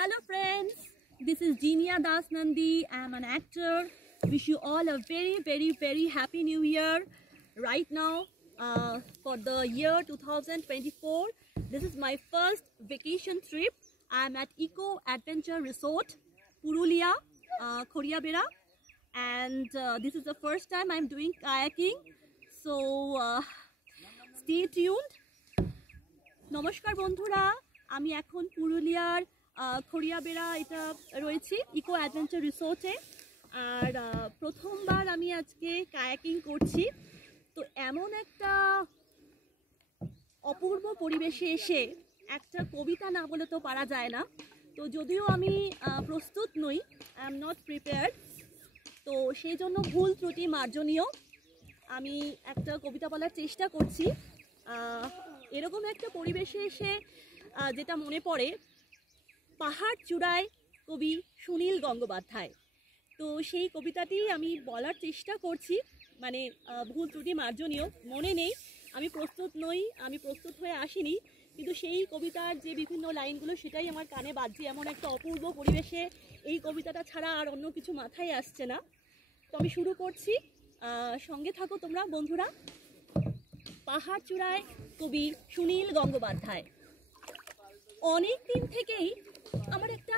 Hello friends, this is Jinia Das Nandi. I am an actor. Wish you all a very happy new year. Right now, for the year 2024, this is my first vacation trip. I am at Eco Adventure Resort, Purulia, Khoriabera, and this is the first time I am doing kayaking. So stay tuned. নমস্কার বন্ধুরা, আমি এখন পুরুলিয়ার খড়িয়াবেড়া এটা রয়েছি eco adventure রিসোর্টে। আর প্রথমবার আমি আজকে কায়াকিং করছি। তো এমন একটা অপূর্ব পরিবেশে এসে একটা কবিতা না বলে তো পারা যায় না। তো যদিও আমি প্রস্তুত নই, আই এম নট প্রিপেয়ার্ড, তো সেই জন্য ভুল ত্রুটি মার্জনীয়। আমি একটা কবিতা বলার চেষ্টা করছি। এরকম একটা পরিবেশে এসে যেটা মনে পড়ে, পাহাড় চূড়ায় কবি সুনীল গঙ্গোপাধ্যায়। তো সেই কবিতাটি আমি বলার চেষ্টা করছি, মানে ভুল ত্রুটি মার্জনীয়, মনে নেই, আমি প্রস্তুত নই, আমি প্রস্তুত হয়ে আসিনি, কিন্তু সেই কবিতার যে বিভিন্ন লাইনগুলো সেটাই আমার কানে বাজছে। এমন একটা অপূর্ব পরিবেশে এই কবিতাটা ছাড়া আর অন্য কিছু মাথায় আসছে না। তো আমি শুরু করছি, সঙ্গে থাকো তোমরা বন্ধুরা। পাহাড় চূড়ায় কবি সুনীল গঙ্গোপাধ্যায়। অনেক দিন থেকেই আমার একটা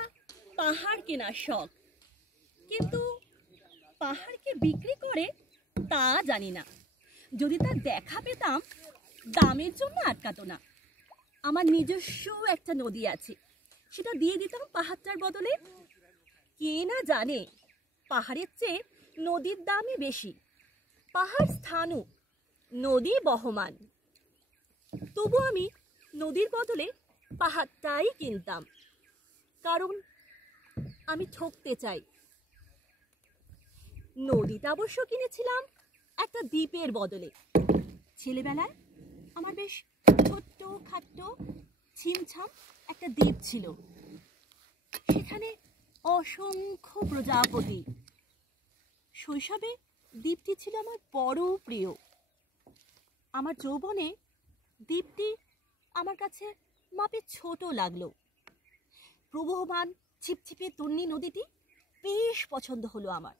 পাহাড় কেনার শখ, কিন্তু পাহাড়কে বিক্রি করে তা জানি না। যদি তার দেখা পেতাম, দামের জন্য আটকাতো না। আমার নিজস্ব একটা নদী আছে, সেটা দিয়ে দিতাম পাহাড়টার বদলে। কে না জানে পাহাড়ের চেয়ে নদীর দামই বেশি। পাহাড় স্থানু, নদী বহমান, তবু আমি নদীর বদলে পাহাড়টাই কিনতাম, কারণ আমি ঠকতে চাই। নদীটা অবশ্য কিনেছিলাম একটা দ্বীপের বদলে। ছেলেবেলায় আমার বেশ ছোট্ট খাট্ট ছিমছাম একটা দ্বীপ ছিল, সেখানে অসংখ্য প্রজাপতি। শৈশবে দ্বীপটি ছিল আমার বড় প্রিয়। আমার যৌবনে দ্বীপটি আমার কাছে মাপে ছোট লাগলো। প্রবহমান ছিপছিপে তন্নি নদীটি বেশ পছন্দ হলো আমার।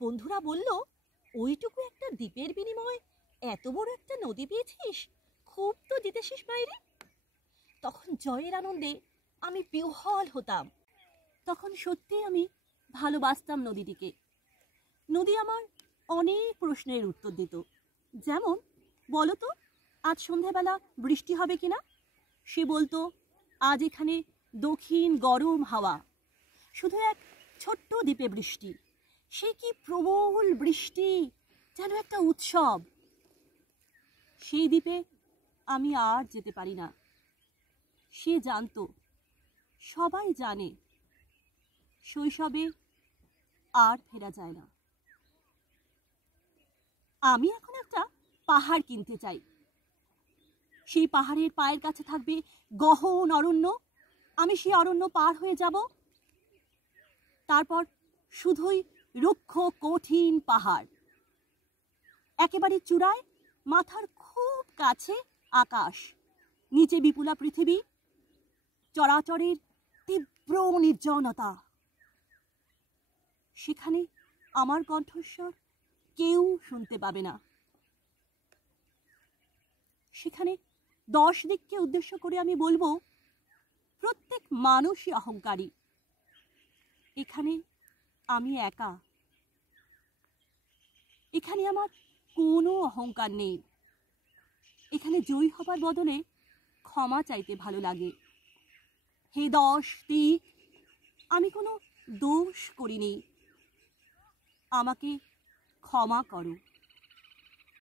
বন্ধুরা বলল, ওইটুকু একটা দ্বীপের বিনিময়ে এত বড় একটা নদী পেয়েছিস, খুব তো জিতেছিস বাইরে। তখন জয়ের আনন্দে আমি বিহ্বল হতাম। তখন সত্যি আমি ভালোবাসতাম নদীটিকে। নদী আমার অনেক প্রশ্নের উত্তর দিত, যেমন, বলো তো আজ সন্ধ্যাবেলা বৃষ্টি হবে কিনা। সে বলতো, আজ এখানে দক্ষিণ গরম হাওয়া, শুধু এক ছোট্ট দ্বীপে বৃষ্টি, সে কি প্রবল বৃষ্টি, যেন একটা উৎসব। সেই দ্বীপে আমি আর যেতে পারি না। সে জানতো, সবাই জানে, শৈশবে আর ফেরা যায় না। আমি এখন একটা পাহাড় কিনতে চাই। সেই পাহাড়ের পায়ের কাছে থাকবে গহন অরণ্য। আমি সেই অরণ্য পার হয়ে যাব। তারপর শুধুই রুক্ষ কঠিন পাহাড়। একেবারে চূড়ায় মাথার খুব কাছে আকাশ, নিচে বিপুলা পৃথিবী, চরাচরের তীব্র নির্জনতা। সেখানে আমার কণ্ঠস্বর কেউ শুনতে পাবে না। সেখানে 10 দিককে উদ্দেশ্য করে আমি বলবো, প্রত্যেক মানুষই অহংকারী। এখানে আমি একা। এখানে আমার কোনো অহংকার নেই। এখানে জয়ী হবার বদলে ক্ষমা চাইতে ভালো লাগে। হে 10 দিক, আমি কোনো দোষ করিনি, আমাকে ক্ষমা করো।